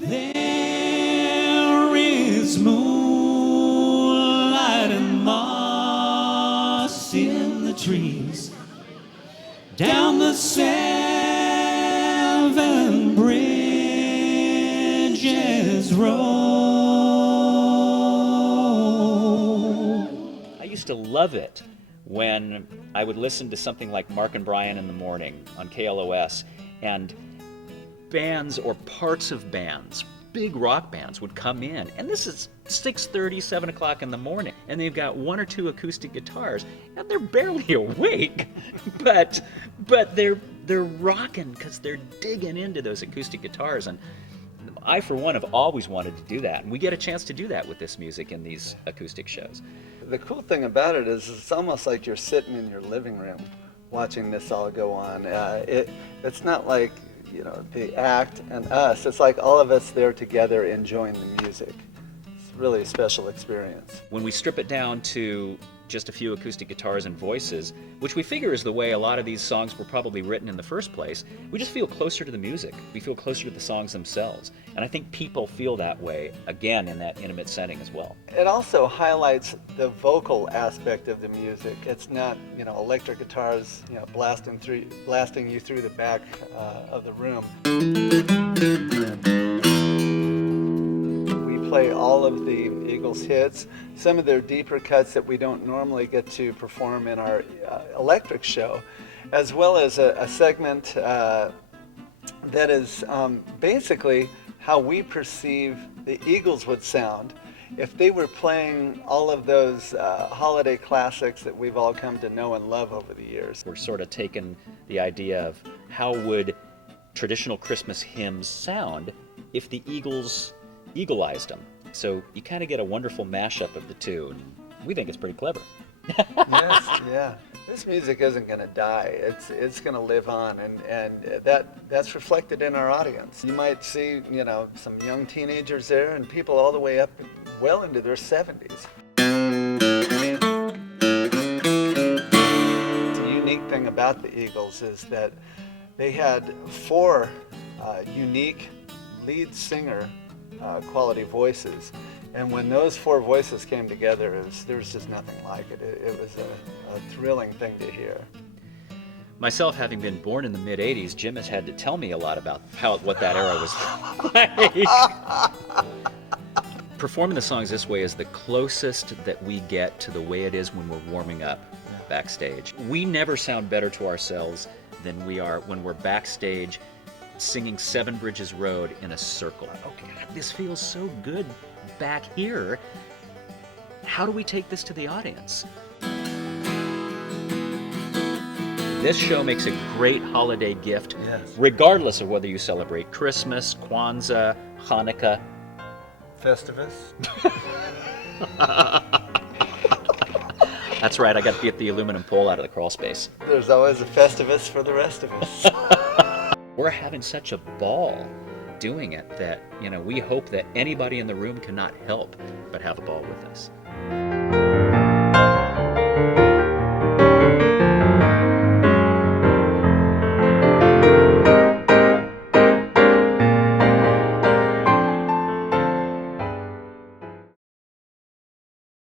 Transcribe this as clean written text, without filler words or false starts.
There is moonlight and moss in the trees down the Seven Bridges Road. I used to love it when I would listen to something like Mark and Brian in the morning on KLOS, and bands or parts of bands, big rock bands, would come in, and this is 6:30, 7 o'clock in the morning, and they've got one or two acoustic guitars, and they're barely awake, but they're rocking because they're digging into those acoustic guitars. And I, for one, have always wanted to do that, and we get a chance to do that with this music in these acoustic shows. The cool thing about it is it's almost like you're sitting in your living room watching this all go on. It's not like, you know, the act and us. It's like all of us there together enjoying the music. It's really a special experience. When we strip it down to just a few acoustic guitars and voices, which we figure is the way a lot of these songs were probably written in the first place, we just feel closer to the music. We feel closer to the songs themselves. And I think people feel that way, again, in that intimate setting as well. It also highlights the vocal aspect of the music. It's not, you know, electric guitars, you know, blasting you through the back of the room. We play all of the Eagles hits, some of their deeper cuts that we don't normally get to perform in our electric show, as well as a segment that is basically how we perceive the Eagles would sound if they were playing all of those holiday classics that we've all come to know and love over the years. We're sort of taking the idea of how would traditional Christmas hymns sound if the Eagles eagle-eyed them. So you kind of get a wonderful mashup of the two, and we think it's pretty clever. Yes, yeah. This music isn't going to die. It's going to live on, and that's reflected in our audience. You might see, you know, some young teenagers there, and people all the way up well into their 70s. The unique thing about the Eagles is that they had 4 unique lead singer quality voices, and when those 4 voices came together, there was just nothing like it. It was a thrilling thing to hear. Myself, having been born in the mid-'80s, Jim has had to tell me a lot about what that era was like. Performing the songs this way is the closest that we get to the way it is when we're warming up backstage. We never sound better to ourselves than we are when we're backstage singing Seven Bridges Road in a circle. Okay, this feels so good back here. How do we take this to the audience? This show makes a great holiday gift, Yes. regardless of whether you celebrate Christmas, Kwanzaa, Hanukkah. Festivus. That's right, I got to get the aluminum pole out of the crawl space. There's always a Festivus for the rest of us. We're having such a ball doing it that, you know, we hope that anybody in the room cannot help but have a ball with us.